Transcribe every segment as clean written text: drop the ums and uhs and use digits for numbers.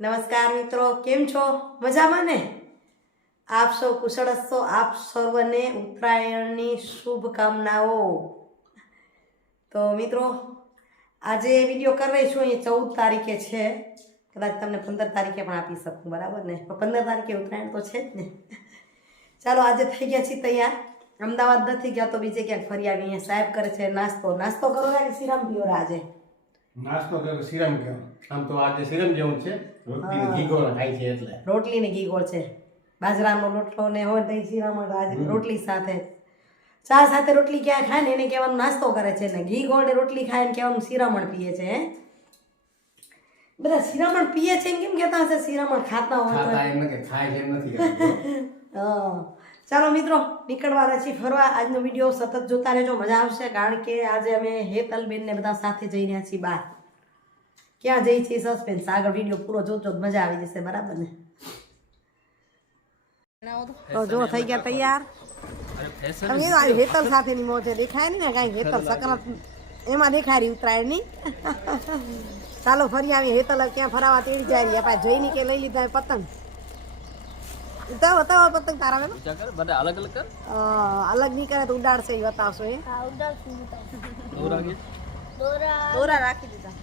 નમસ્કાર મિત્રો, કેમ છો? મજામાં ને? આપ સૌ કુશળ હશો. આપ સર્વને ઉત્તરાયણની શુભકામનાઓ. તો મિત્રો, આજે વિડીયો કરી રહી છું. એ 14 તારીખે છે. કદાચ તમને 15 તારીખે પણ આપી શકું, બરાબર ને? 15 તારીખે ઉત્તરાયણ તો છે જ ને. ચાલો, આજે થઈ ગયા છીએ તૈયાર. અમદાવાદ નથી ગયા તો બીજે ક્યાંક ફરી આવી. અહીંયા સાહેબ કરે છે નાસ્તો કરો ને શ્રીરામ પીઓ આજે નાસ્તો કર્યો શ્રીરામ કેવો. આમ તો આજે શ્રીરામ જેવું છે. રોટલી ને ઘી ગોળ ખાય છે એટલે. રોટલી ને ઘી ગોળ છે. બાજરાનો રોટલો ને હોય તો શ્રીરામ આજે રોટલી સાથે ચા સાથે રોટલી ક્યાં ખાય ને એને કહેવાનું નાસ્તો કરે છે, ને ઘી ગોળ ને રોટલી ખાય ને કહેવાનું શિરામણ પીએ છે. હે, બધા શિરામણ પીએ છે એમ કેમ કહેતા હશે? શિરામણ ખાતા હોય તો એમ કે ખાય છે એમ નથી. ચાલો મિત્રો, નીકળવાના છીએ ફરવા. આજનો વિડીયો સતત જોતા રહેજો, મજા આવશે. કારણ કે આજે અમે હેતલબેન ને બધા સાથે જઈ રહ્યા છીએ બહાર. ક્યાં જઈ છીએ સસ્પેન્સ, આગળ વિડીયો પૂરો જોજો, મજા આવી જશે, બરાબર ને? તો જો થઈ ગયા તૈયાર. હેતલ સાથેની મોજે દેખાય ને કાંઈ. હેતલ સકરાત એમાં દેખાય રહી ઉત્તરાયણની. ચાલો ફરી આવી. હેતલ ક્યાં ફરાવા તેડી જાય. આપણે જઈને કે લઈ લીધા પતંગ. બતાવો પતંગ તારા અલગ નહીં કરે તો ઉડાડશે. એ બતાવશો? એ દોરા રાખી દીધા.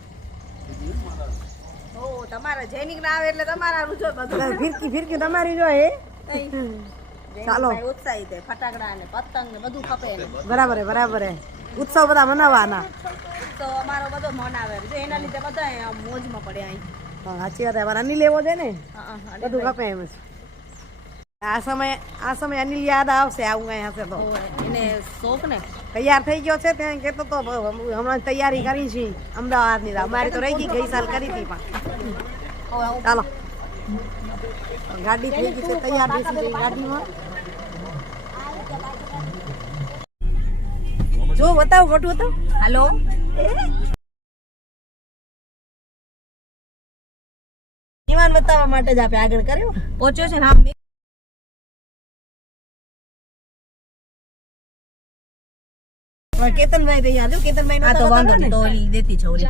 ઓ તમારા જૈનિક ના આવે એટલે તમારા રૂજો બધું ફિરકી તમારી જો. હે ચાલો, ઉત્સાહી છે. ફટાકડા ને પતંગ ને બધું ખપે. બરાબર હે. ઉત્સવ બધા મનાવવાના. ઉત્સવ અમારો બધો મનાવે છે. એના લીધે બધા મોજમાં પડે અહીં. સાચી વાત. અમારે અનિલ લેવો છે ને, બધું ખપે એમ. આ સમય અનિલ યાદ આવશે. આવું કઈ હશે તો એને શોખ ને. તૈયાર થઈ ગયો છે ત્યાં કેતો તો હમણાં તૈયારી કરી છે અમદાવાદની. અમારી તો રહી ગઈ સાલ કરી હતી પણ. ચાલો, ગાડી થઈ ગઈ છે તૈયાર. બેસી ગઈ ગાડીમાં. જો બતાવો, ખોટું બતાવો. હાલો, ઈમાન બતાવવા માટે જ આપણે આગળ કર્યો. પહોંચ્યો છે ને. કેતનભાઈ તો યાદ. કેતનભાઈ નો તો વાંધો ને, તો ઓલી દેતી છે ઓલી.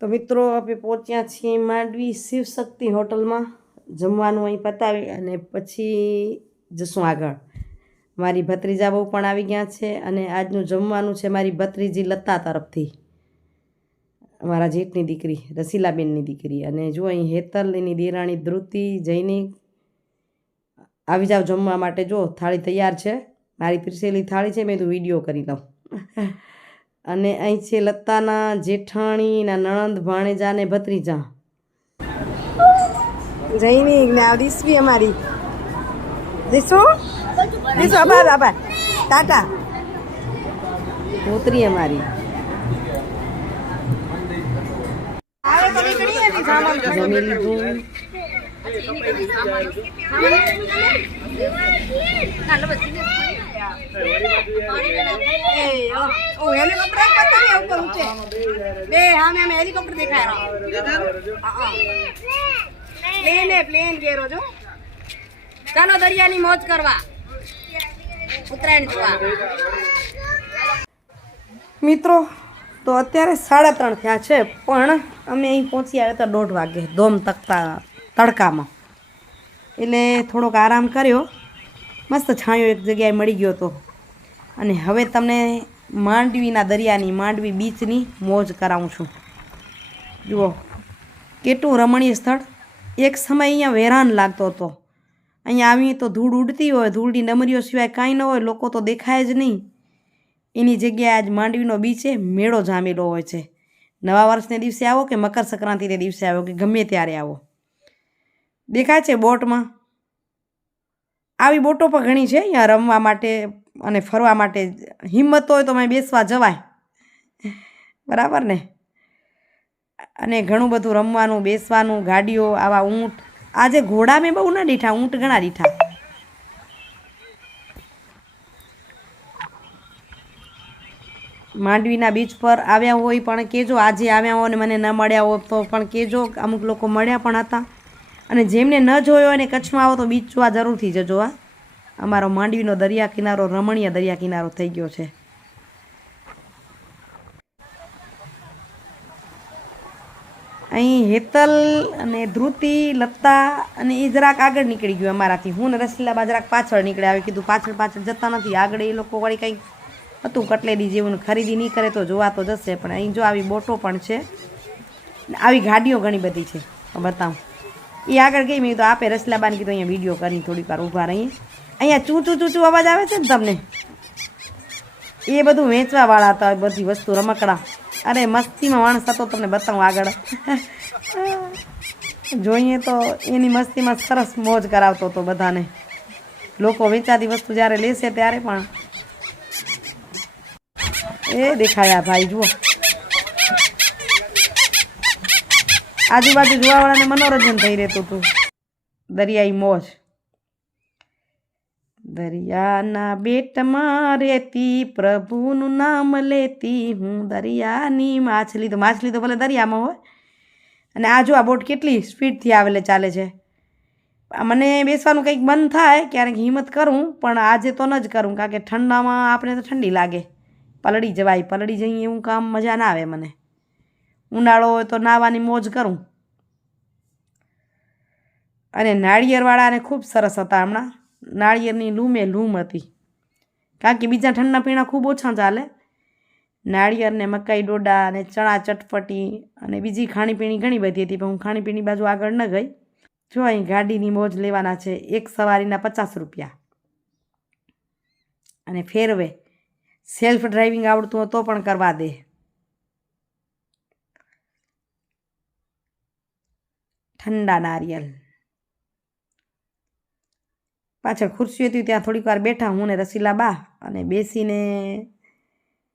તો મિત્રો, આપણે પહોંચ્યા છીએ માંડવી શિવશક્તિ હોટલમાં. જમવાનું અહીં પતાવી અને પછી જશું આગળ. મારી ભત્રીજા બહુ પણ આવી ગયા છે અને આજનું જમવાનું છે મારી ભત્રીજી લતા તરફથી, મારા જેઠની દીકરી રસીલાબેનની દીકરી. અને જો અહીં હેતલ, એની દેરાણી ધ્રુતિ, જૈનિક આવી જાવ જમવા માટે. જો થાળી તૈયાર છે, મારી પીરસેલી થાળી છે. મેં તો વિડીયો કરી લઉં. અને અહીં છે લતાના જેઠાણીના નણંદ, ભાણેજા ને ભત્રીજા. જૈનિક ને આ દિસવી અમારી. દિસો આભાર ટાટા. પુત્રી અમારી. જમી લીધું. હેલિકોપ્ટર દેખાય. પ્લેન ગેરો જો. ચાલો દરિયાની મોજ કરવા, ઉત્તરાયણ જોવા. મિત્રો, તો અત્યારે 3:30 થયા છે, પણ અમે અહીં પહોંચી આવ્યા હતા 1:30 વાગે ધોમ તડકામાં. એટલે થોડોક આરામ કર્યો. મસ્ત છાંયો એક જગ્યાએ મળી ગયો હતો. અને હવે તમને માંડવીના દરિયાની, માંડવી બીચની મોજ કરાવું છું. જુઓ કેટલું રમણીય સ્થળ. એક સમય અહીંયા વેરાન લાગતો હતો. અહીંયા આવી તો ધૂળ ઉડતી હોય, ધૂળની ડમરીઓ સિવાય કાંઈ ન હોય, લોકો તો દેખાય જ નહીં. એની જગ્યાએ આજ માંડવીનો બીચે મેળો જામેલો હોય છે. નવા વર્ષને દિવસે આવો કે મકર સંક્રાંતિને દિવસે આવો કે ગમે ત્યારે આવો, દેખાય છે બોટમાં. આવી બોટો પણ ઘણી છે અહીંયા રમવા માટે અને ફરવા માટે. હિંમત હોય તો મેં બેસવા જવાય, બરાબર ને? અને ઘણું બધું રમવાનું, બેસવાનું, ગાડીઓ, આવા ઊંટ. આજે ઘોડા મેં બહુ ના દીઠા, ઊંટ ઘણા દીઠા. માંડવીના બીચ પર આવ્યા હોય પણ કહેજો. આજે આવ્યા હોય અને મને ન મળ્યા હોય તો પણ કહેજો. અમુક લોકો મળ્યા પણ હતા. અને જેમને ન જોયો હોય ને કચ્છમાં આવો તો બીચ જોવા જરૂરથી જજો. અમારો માંડવીનો દરિયા કિનારો રમણીય દરિયા કિનારો થઈ ગયો છે. અહીં હેતલ અને ધ્રુતિ લતા અને એ જરાક આગળ નીકળી ગયું અમારાથી. હું ને રસીલાબા જરાક પાછળ નીકળ્યા. આવી કીધું પાછળ પાછળ જતા નથી, આગળ એ લોકો વળી કંઈક હતું કટલેરી જેવું, ખરીદી નહીં કરે તો જોવા તો જશે. પણ અહીં જો આવી બોટો પણ છે, આવી ગાડીઓ ઘણી બધી છે. બતાવું એ આગળ ગઈ. મેં તો આપે રસીલાબાને કીધું અહીંયા વિડીયો કરી થોડીક વાર ઊભા રહીએ. અહીંયા ચૂચું ચૂચું અવાજ આવે છે ને તમને, એ બધું વેચવાવાળા હતા, બધી વસ્તુ રમકડા. અરે મસ્તીમાં માણસ હતો, તમને બતાવું આગળ. જોઈએ તો એની મસ્તીમાં સરસ મોજ કરાવતો હતો બધાને. લોકો વેચાતી વસ્તુ જ્યારે લેશે ત્યારે પણ એ દેખાયા ભાઈ. જુઓ આજુબાજુ જોવાવાળાને મનોરંજન થઈ રહેતું હતું. દરિયાઈ મોજ. દરિયાના બેટમાં રહેતી, પ્રભુનું નામ લેતી હું, દરિયાની માછલી. તો માછલી તો ભલે દરિયામાં હોય. અને આ જો આ બોટ કેટલી સ્પીડથી આવેલે ચાલે છે. મને બેસવાનું કંઈક બંધ થાય ક્યારેક હિંમત કરું, પણ આજે તો ન જ કરું, કારણ કે ઠંડામાં આપણે તો ઠંડી લાગે, પલળી જવાય. પલળી જઈએ એવું કામ મજા ના આવે મને. ઉનાળો હોય તો નાહવાની મોજ કરું. અને નાળિયેરવાળાને ખૂબ સરસ હતા હમણાં. નાળિયેરની લૂમે લૂમ હતી, કારણ કે બીજા ઠંડા પીણા ખૂબ ઓછા ચાલે. નાળિયેર ને મકાઈ ડોડા અને ચણા ચટપટી અને બીજી ખાણીપીણી ઘણી બધી હતી, પણ હું ખાણીપીણી બાજુ આગળ ન ગઈ. જો અહીં ગાડીની મોજ લેવાના છે. એક સવારીના 50 રૂપિયા. અને ફેરવે સેલ્ફ ડ્રાઇવિંગ આવડતું હોય તો પણ કરવા દે. ઠંડા નારિયેલ. પાછળ ખુરશી હતી, ત્યાં થોડીક વાર બેઠા હું ને રસીલાબા, અને બેસીને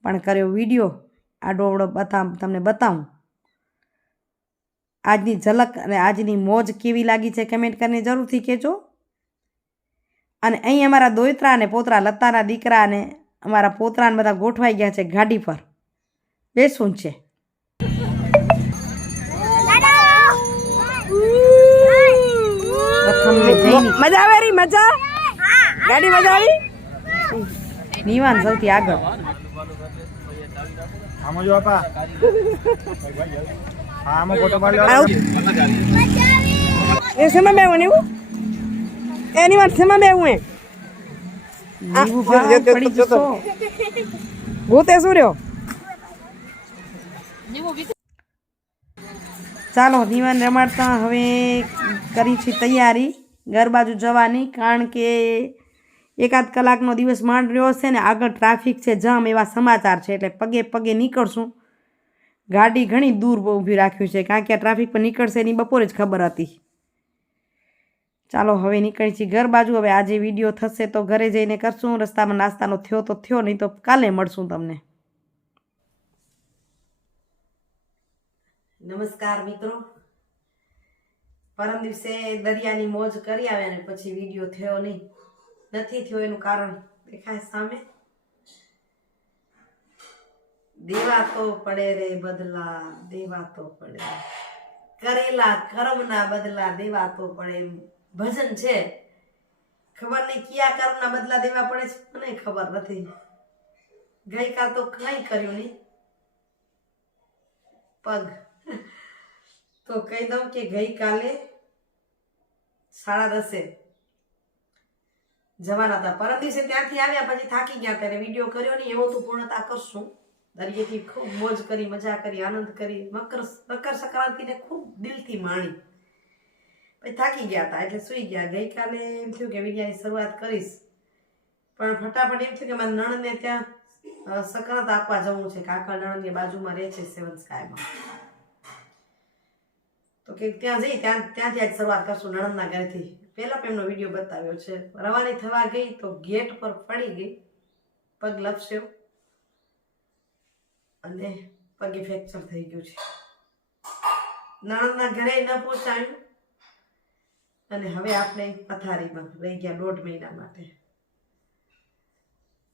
પણ કર્યો વિડીયો. આડો અવડો તમને બતાવું. આજની ઝલક અને આજની મોજ કેવી લાગી છે કમેન્ટ કરીને જરૂરથી કહેજો. અને અહીં અમારા દોયત્રા અને પોતરા, લતાના દીકરા અને અમારા પોતરાને બધા ગોઠવાઈ ગયા છે ગાડી પર. બેસવું છે. મજા આવે રી મજા. ગાડી મજા આવી. નિવાન સૌથી આગળ. આમાં જો આપા આમાં ફોટો પાડ એ સેમાં બેવું એવું એની વાત સેમાં બેવું એ પડી જતો ગોતે શું રહ્યો. ચાલો નિવાન રમાડતા હવે કરી છે તૈયારી ઘર બાજુ જવાની, કારણ કે એકાદ કલાકનો દિવસ માંડ રહ્યો હશે ને આગળ ટ્રાફિક છે, જામ એવા સમાચાર છે, એટલે પગે પગે નીકળશું. ગાડી ઘણી દૂર ઊભી રાખ્યું છે, કારણ કે આ ટ્રાફિક પર નીકળશે એની બપોરે જ ખબર હતી. ચાલો હવે નીકળી છીએ ઘર બાજુ. હવે આજે વિડીયો થશે તો ઘરે જઈને કરશું. રસ્તામાં નાસ્તાનો થયો તો થયો, નહીં તો કાલે મળશું તમને. નમસ્કાર મિત્રો. પરમ દિવસે દરિયાની મોજ કરી આવ્યા ને પછી વિડીયો થયો નહીં. નથી થયો એનું કારણ દેખાય સામે. દેવા તો પડે રે બદલા, દેવા તો પડે, કરેલા કર્મના બદલા દેવા તો પડે. ભજન છે, ખબર નહીં કયા કર્મના બદલા દેવા પડે છે, મને ખબર નથી. ગઈકાલ તો કંઈ કર્યું નહીં. પગ તો કહી દઉં કે ગઈકાલે 10:30 જવાના હતા. પરમ દિવસે ત્યાંથી આવ્યા પછી થાકી ગયા, ત્યારે વિડીયો કર્યો નહીં. એવો તો પૂર્ણતા કરશું. દરિયેથી ખૂબ મોજ કરી, મજા કરી, આનંદ કરી. મકર સંક્રાંતિને ખૂબ દિલથી માણી. પછી થાકી ગયા હતા એટલે સૂઈ ગયા. ગઈકાલે એમ થયું કે વિડીયોની શરૂઆત કરીશ, પણ ફટાફટ એમ થયું કે મારા નણંદને ત્યાં સંક્રાંત આપવા જવું છે. કાકા નણંદની બાજુમાં રહે છે સેવન સ્કાયમાં, તો કે ત્યાં જઈ ત્યાંથી આજ શરૂઆત કરશું નણંદના ઘરેથી. પહેલા પણ એમનો વિડીયો બતાવ્યો છે. રવાની થવા ગઈ તો ગેટ પર પડી ગઈ, પગ લપસ્યો અને પગે ફ્રેક્ચર થઈ ગયું છે. નણંદના ઘરે ન પહોંચાયું અને હવે આપણે પથારીમાં રહી ગયા 1.5 મહિના માટે.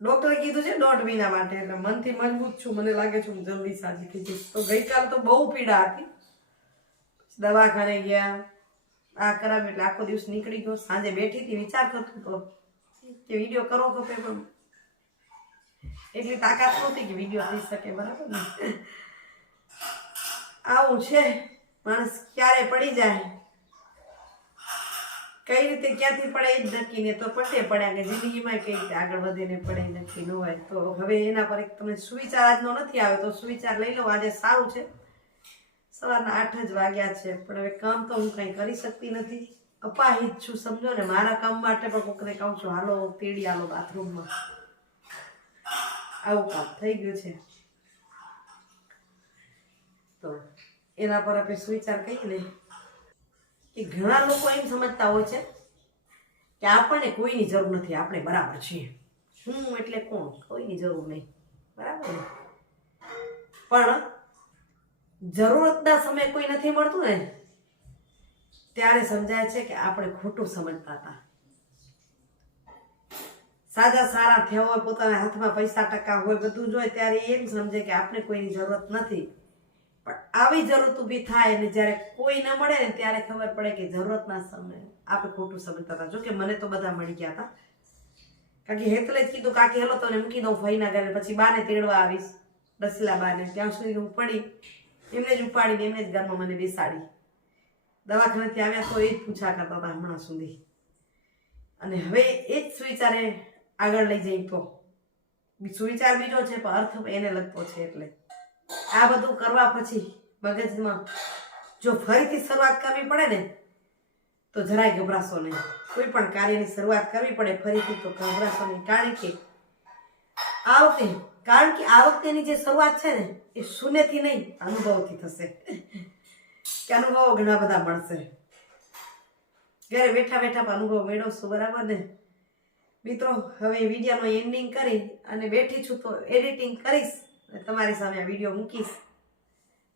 ડોક્ટરે કીધું છે 1.5 મહિના માટે, એટલે મનથી મજબૂત છું. મને લાગે છે હું જલ્દી સાજી થઈ જઈશ. તો ગઈકાલ તો બહુ પીડા હતી. દવાખાને ગયા, આ કરાવ્યું, એટલે આખો દિવસ નીકળી ગયો. સાંજે બેઠી હતી, વિચાર કરતો હતો કે વિડીયો કરવો ખપે, પણ એટલી તાકાત નહોતી કે વિડીયો થઈ શકે. બરાબર ને? આવું છે માણસ ક્યારે પડી જાય કઈ રીતે ક્યાંથી પડે એ જ નક્કી ને તો પડે પડ્યા કે જિંદગીમાં કઈ રીતે આગળ વધે ને પડે નક્કી ન હોય તો હવે એના પર એક તમને સુવિચાર આજનો નથી આવ્યો તો સુવિચાર લઈ લો આજે સારું છે સવારના 8 જ વાગ્યા છે પણ હવે કામ તો હું કંઈ કરી શકતી નથી અપાહિત છું સમજો ને મારા કામ માટે પણ કોકને કહું છું હાલો તેડી હાલો બાથરૂમમાં આવું કામ થઈ ગયું છે તો એના પર આપણે સુવિચાર કહીએ ને કે ઘણા લોકો એમ સમજતા હોય છે કે આપણને કોઈની જરૂર નથી આપણે બરાબર છીએ હું એટલે કોણ કોઈની જરૂર નહીં બરાબર ને પણ જરૂરતના સમયે કોઈ નથી મળતું ને ત્યારે સમજાય છે કે આપણે ખોટું સમજતા હતા સાજા સારા થયા હોય પોતાના હાથમાં પૈસા ટકા હોય બધું જ હોય ત્યારે એમ સમજે કે આપણે કોઈની જરૂરત નથી પણ આવી જરૂરત ઊભી થાય ને જ્યારે કોઈ ન મળે ને ત્યારે ખબર પડે કે જરૂરતના સમયે આપણે ખોટું સમજતા હતા જોકે મને તો બધા મળી ગયા હતા કારણ કે હેતલે જ કીધું કાકી હેલો તને મૂકી દઉં ફઈના ઘરે પછી બાને તેડવા આવીશ રસીલા બાને ત્યાં સુધી હું પડી એમને જ ઉપાડીને એમને જ ઘરમાં મને બેસાડી દવાખાનેથી આવ્યા તો એ જ પૂછા કરતા હતા હમણાં સુધી અને હવે એ જ સુવિચારે આગળ લઈ જઈ તો સુવિચાર બીજો છે પણ અર્થ એને લગતો છે એટલે આ બધું કરવા પછી મગજમાં જો ફરીથી શરૂઆત કરવી પડે ને તો જરાય ગભરાશો નહીં કોઈ પણ કાર્યની શરૂઆત કરવી પડે ફરીથી તો ગભરાશો નહીં કારણ કે આ વખતેની જે શરૂઆત છે ને એ શૂન્યથી નહીં અનુભવથી થશે કે અનુભવો ઘણા બધા મળશે ઘરે બેઠા બેઠા અનુભવ મેળવશું બરાબર ને મિત્રો હવે વિડીયોનો એન્ડિંગ કરી અને બેઠી છું તો એડિટિંગ કરીશ અને તમારી સામે આ વિડીયો મૂકીશ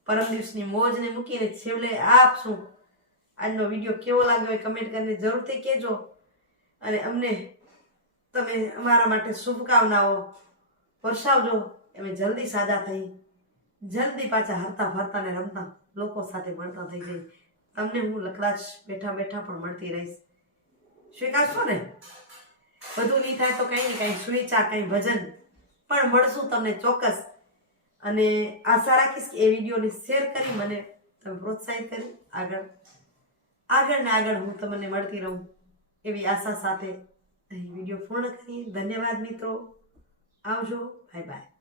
પરમ દિવસની મોજને મૂકીને છેવટે આપશું આજનો વિડીયો કેવો લાગ્યો એ કમેન્ટ કરીને જરૂરથી કહેજો અને અમને તમે અમારા માટે શુભકામનાઓ વરસાવજો અમે જલ્દી સાજા થઈ જલ્દી પાછા હરતા ફરતા ને રમતા લોકો સાથે મળતા થઈ જઈ તમને હું કદાચ બેઠા બેઠા પણ મળતી રહીશ સ્વીકારશો ને બધું નહીં થાય તો કંઈ નહીં કંઈ સુવિચાર કંઈ ભજન પણ મળશું તમને ચોક્કસ અને આશા રાખીશ કે એ વિડીયોને શેર કરી મને તમે પ્રોત્સાહિત કરી આગળ ને આગળ હું તમને મળતી રહું એવી આશા સાથે અહીં વિડીયો પૂર્ણ કરીએ ધન્યવાદ મિત્રો આવજો બાય બાય